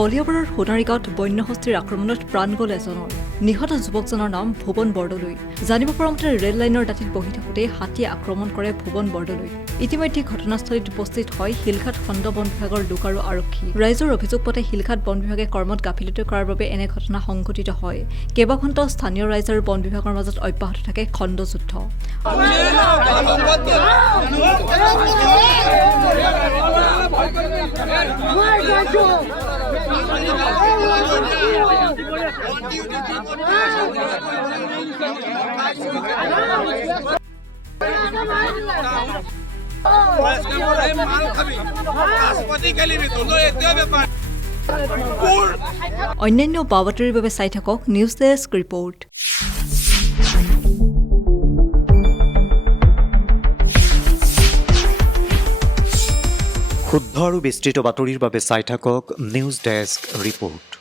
কলিয়াবৰৰ সোণাৰীগাঁৱত বন্যহস্তীৰ আক্ৰমণত প্ৰাণ গ'ল এজনৰ। নিহত যুৱকজনৰ নাম ভুৱন বৰদলৈ। জানিব পৰা মতে ৰেল লাইনৰ দাঁতিত বহি থাকোঁতে হাতীয়ে আক্ৰমণ কৰে ভুৱন বৰদলৈ। ইতিমধ্যে ঘটনাস্থলীত উপস্থিত হয় শিলঘাট খণ্ড বন বিভাগৰ লোক আৰু আৰক্ষী। ৰাইজৰ অভিযোগ মতে শিলঘাট বন বিভাগে কৰ্মত গাফিলতি কৰাৰ বাবে এনে ঘটনা সংঘটিত হয়। কেইবাঘণ্টাও স্থানীয় ৰাইজ আৰু বন বিভাগৰ মাজত অব্যাহত থাকে খণ্ডযুদ্ধ। অন্যান্য বাতৰিৰ বাবে চাই থাকক নিউজ ডেস্ক ৰিপৰ্ট। শুদ্ধ আৰু বিস্তৃত বাতৰিৰ বাবে চাই থাকক নিউজ ডেস্ক ৰিপৰ্ট।